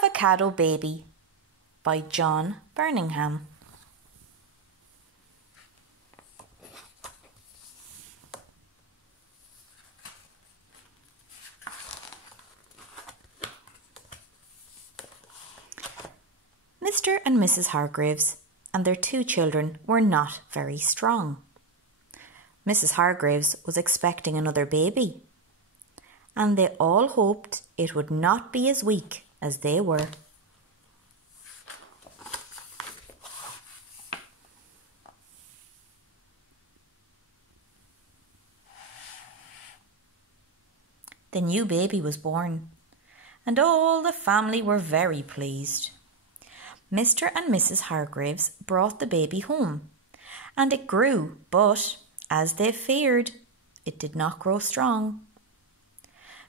Avocado Baby by John Birmingham. Mr. and Mrs. Hargreaves and their 2 children were not very strong. Mrs. Hargreaves was expecting another baby, and they all hoped it would not be as weak as they were. The new baby was born, and all the family were very pleased. Mr. and Mrs. Hargreaves brought the baby home, and it grew, but, as they feared, it did not grow strong.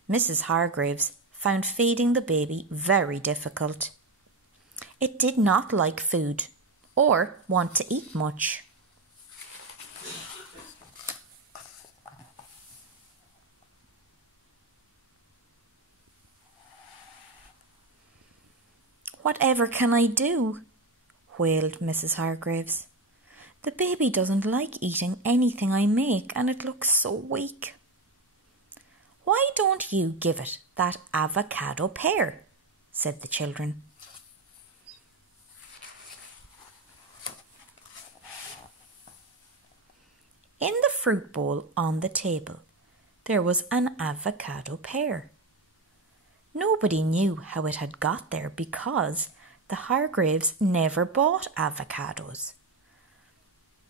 Mrs. Hargreaves found feeding the baby very difficult. It did not like food or want to eat much. "Whatever can I do?" wailed Mrs. Hargreaves. "The baby doesn't like eating anything I make, and it looks so weak." "Why don't you give it that avocado pear?" said the children. In the fruit bowl on the table, there was an avocado pear. Nobody knew how it had got there because the Hargreaves never bought avocados.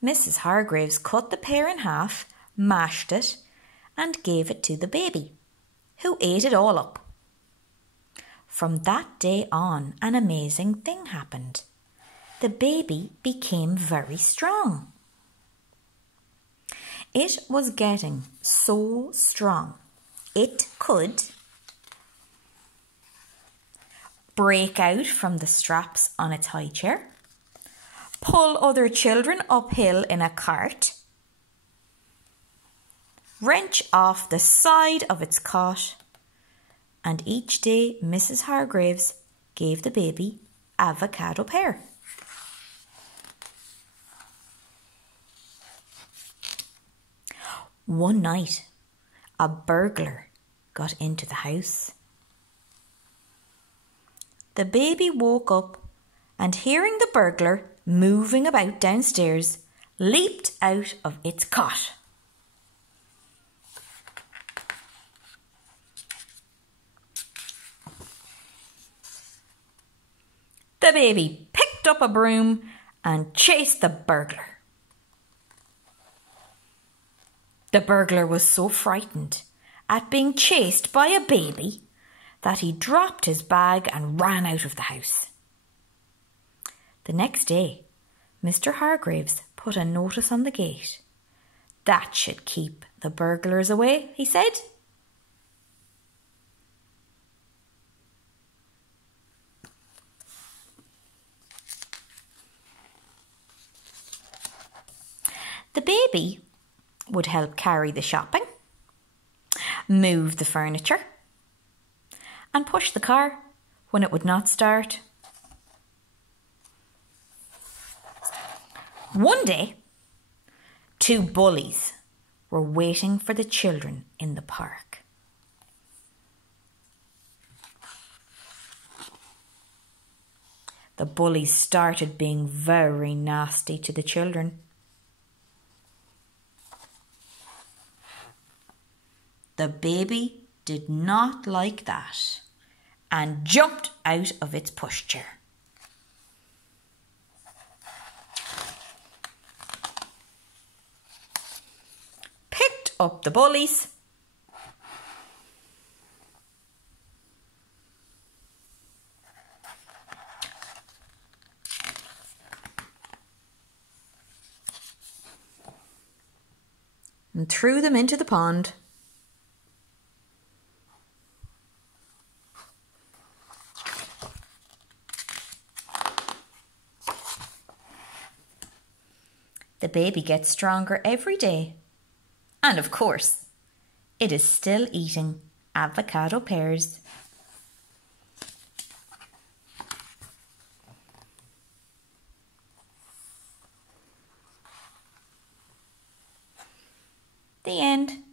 Mrs. Hargreaves cut the pear in half, mashed it, and gave it to the baby, who ate it all up. From that day on, an amazing thing happened. The baby became very strong. It was getting so strong it could break out from the straps on its high chair, pull other children uphill in a cart, wrench off the side of its cot, and each day Mrs. Hargreaves gave the baby avocado pear. One night, a burglar got into the house. The baby woke up and, hearing the burglar moving about downstairs, leaped out of its cot. The baby picked up a broom and chased the burglar. The burglar was so frightened at being chased by a baby that he dropped his bag and ran out of the house. The next day, Mr. Hargreaves put a notice on the gate. "That should keep the burglars away," he said. The baby would help carry the shopping, move the furniture, and push the car when it would not start. One day, 2 bullies were waiting for the children in the park. The bullies started being very nasty to the children. The baby did not like that and jumped out of its pushchair. Picked up the bullies and threw them into the pond. The baby gets stronger every day. And of course, it is still eating avocado pears. The end.